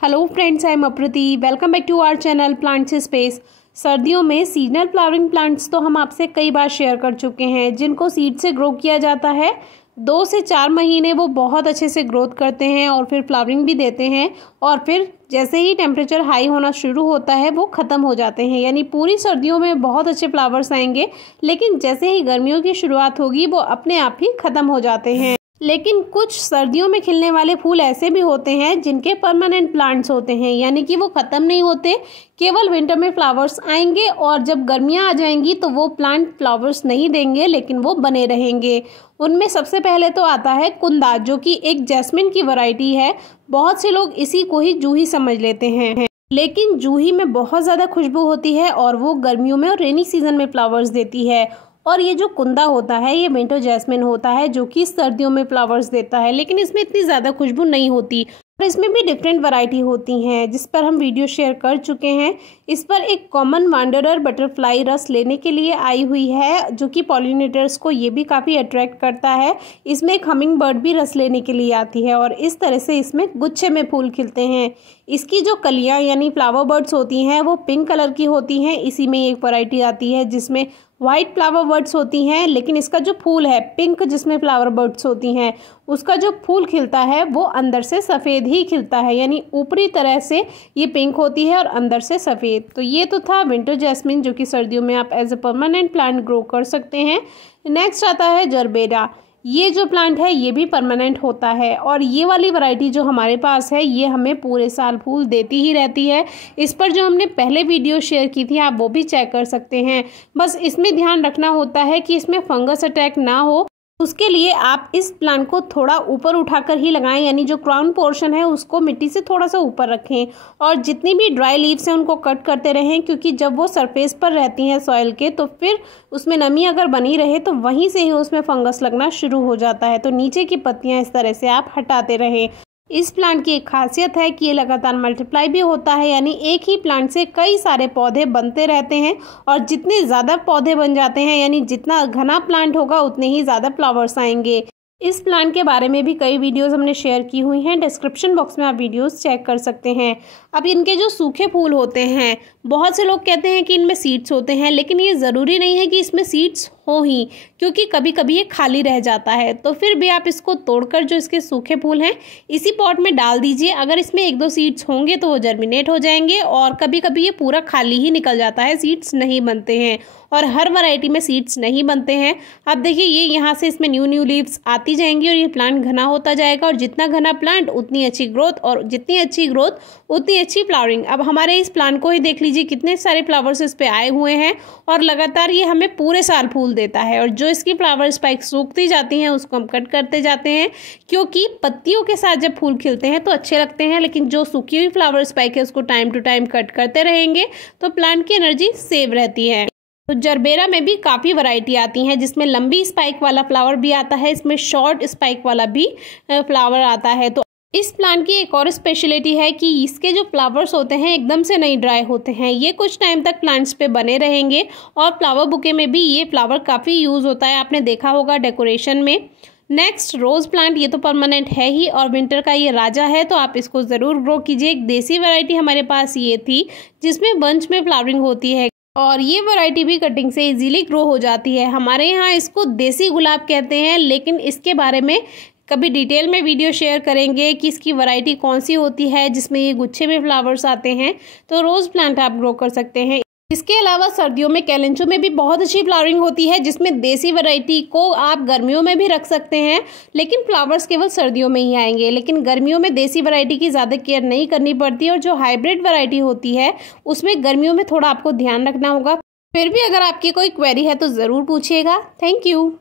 Hello friends, I am Aprati. Welcome back to our channel plants space. सर्दियों में seasonal flowering plants तो हम आपसे कई बार शेयर कर चुके हैं, जिनको सीड से ग्रो किया जाता है। 2 से 4 महीने वो बहुत अच्छे से ग्रोथ करते हैं और फिर फ्लावरिंग भी देते हैं, और फिर जैसे ही टेम्परेचर हाई होना शुरू होता है वो ख़त्म हो जाते हैं। यानी पूरी सर्दियों में बहुत अच्छे फ्लावर्स आएंगे, लेकिन जैसे ही गर्मियों की शुरुआत होगी वो अपने आप ही ख़त्म हो जाते हैं। लेकिन कुछ सर्दियों में खिलने वाले फूल ऐसे भी होते हैं जिनके परमानेंट प्लांट्स होते हैं, यानी कि वो ख़त्म नहीं होते, केवल विंटर में फ्लावर्स आएंगे और जब गर्मियां आ जाएंगी तो वो प्लांट फ्लावर्स नहीं देंगे, लेकिन वो बने रहेंगे। उनमें सबसे पहले तो आता है कुंदा, जो कि एक जैस्मिन की वैरायटी है। बहुत से लोग इसी को ही जूही समझ लेते हैं, लेकिन जूही में बहुत ज़्यादा खुशबू होती है और वो गर्मियों में और रेनी सीजन में फ्लावर्स देती है। और ये जो कुंदा होता है ये विंटर जैस्मिन होता है, जो कि सर्दियों में फ्लावर्स देता है, लेकिन इसमें इतनी ज़्यादा खुशबू नहीं होती। और इसमें भी डिफरेंट वैरायटी होती हैं, जिस पर हम वीडियो शेयर कर चुके हैं। इस पर एक कॉमन वांडरर बटरफ्लाई रस लेने के लिए आई हुई है, जो कि पॉलिनेटर्स को ये भी काफ़ी अट्रैक्ट करता है। इसमें एक हमिंग बर्ड भी रस लेने के लिए आती है और इस तरह से इसमें गुच्छे में फूल खिलते हैं। इसकी जो कलियाँ यानी फ्लावर बर्ड्स होती हैं वो पिंक कलर की होती हैं। इसी में एक वैरायटी आती है जिसमें वाइट फ्लावर बर्ड्स होती हैं, लेकिन इसका जो फूल है पिंक जिसमें फ्लावर बर्ड्स होती हैं, उसका जो फूल खिलता है वो अंदर से सफ़ेद ही खिलता है। यानी ऊपरी तरह से ये पिंक होती है और अंदर से सफ़ेद। तो ये तो था विंटर जैस्मिन, जो कि सर्दियों में आप as a permanent plant grow कर सकते हैं। नेक्स्ट आता है जरबेरा। ये जो प्लांट है ये भी परमानेंट होता है, और ये वाली वैरायटी जो हमारे पास है ये हमें पूरे साल फूल देती ही रहती है। इस पर जो हमने पहले वीडियो शेयर की थी आप वो भी चेक कर सकते हैं। बस इसमें ध्यान रखना होता है कि इसमें फंगस अटैक ना हो। उसके लिए आप इस प्लांट को थोड़ा ऊपर उठाकर ही लगाएं, यानी जो क्राउन पोर्शन है उसको मिट्टी से थोड़ा सा ऊपर रखें, और जितनी भी ड्राई लीव्स हैं उनको कट करते रहें, क्योंकि जब वो सरफेस पर रहती हैं सॉइल के तो फिर उसमें नमी अगर बनी रहे तो वहीं से ही उसमें फंगस लगना शुरू हो जाता है। तो नीचे की पत्तियां इस तरह से आप हटाते रहें। इस प्लांट की एक खासियत है कि ये लगातार मल्टीप्लाई भी होता है, यानी एक ही प्लांट से कई सारे पौधे बनते रहते हैं, और जितने ज़्यादा पौधे बन जाते हैं यानी जितना घना प्लांट होगा उतने ही ज़्यादा फ्लावर्स आएंगे। इस प्लांट के बारे में भी कई वीडियोस हमने शेयर की हुई हैं, डिस्क्रिप्शन बॉक्स में आप वीडियोस चेक कर सकते हैं। अब इनके जो सूखे फूल होते हैं, बहुत से लोग कहते हैं कि इनमें सीड्स होते हैं, लेकिन ये ज़रूरी नहीं है कि इसमें सीड्स हो ही, क्योंकि कभी कभी ये खाली रह जाता है। तो फिर भी आप इसको तोड़कर जो इसके सूखे फूल हैं इसी पॉट में डाल दीजिए। अगर इसमें 1-2 सीड्स होंगे तो वो जर्मिनेट हो जाएंगे, और कभी कभी ये पूरा खाली ही निकल जाता है, सीड्स नहीं बनते हैं, और हर वैरायटी में सीड्स नहीं बनते हैं। अब देखिए ये यहाँ से इसमें न्यू लीव्स आती जाएंगी और ये प्लांट घना होता जाएगा, और जितना घना प्लांट उतनी अच्छी ग्रोथ, और जितनी अच्छी ग्रोथ उतनी अच्छी फ्लावरिंग। अब हमारे इस प्लांट को ही देख लीजिए, कितने सारे फ्लावर्स इस पे आए हुए हैं, और लगातार ये हमें पूरे साल फूल देता है। और जो इसकी फ्लावर स्पाइक सूखती जाती हैं उसको हम कट करते जाते हैं, क्योंकि पत्तियों के साथ जब फूल खिलते हैं तो अच्छे लगते हैं, लेकिन जो सूखी हुई फ्लावर स्पाइक है उसको टाइम टू टाइम कट करते रहेंगे तो प्लांट की एनर्जी सेव रहती है। तो जरबेरा में भी काफ़ी वैरायटी आती हैं, जिसमें लंबी स्पाइक वाला फ्लावर भी आता है, इसमें शॉर्ट स्पाइक वाला भी फ्लावर आता है। तो इस प्लांट की एक और स्पेशलिटी है कि इसके जो फ्लावर्स होते हैं एकदम से नहीं ड्राई होते हैं, ये कुछ टाइम तक प्लांट्स पे बने रहेंगे। और फ्लावर बुके में भी ये फ्लावर काफ़ी यूज़ होता है, आपने देखा होगा डेकोरेशन में। नेक्स्ट रोज़ प्लांट, ये तो परमानेंट है ही और विंटर का ये राजा है, तो आप इसको ज़रूर ग्रो कीजिए। एक देसी वैरायटी हमारे पास ये थी जिसमें बंच में फ्लावरिंग होती है, और ये वैरायटी भी कटिंग से इजीली ग्रो हो जाती है। हमारे यहाँ इसको देसी गुलाब कहते हैं, लेकिन इसके बारे में कभी डिटेल में वीडियो शेयर करेंगे कि इसकी वैरायटी कौन सी होती है जिसमें ये गुच्छे में फ्लावर्स आते हैं। तो रोज़ प्लांट आप ग्रो कर सकते हैं। इसके अलावा सर्दियों में कैलेंचो में भी बहुत अच्छी फ्लावरिंग होती है, जिसमें देसी वैरायटी को आप गर्मियों में भी रख सकते हैं, लेकिन फ्लावर्स केवल सर्दियों में ही आएंगे। लेकिन गर्मियों में देसी वैरायटी की ज़्यादा केयर नहीं करनी पड़ती, और जो हाइब्रिड वैरायटी होती है उसमें गर्मियों में थोड़ा आपको ध्यान रखना होगा। फिर भी अगर आपकी कोई क्वेरी है तो ज़रूर पूछिएगा। Thank you.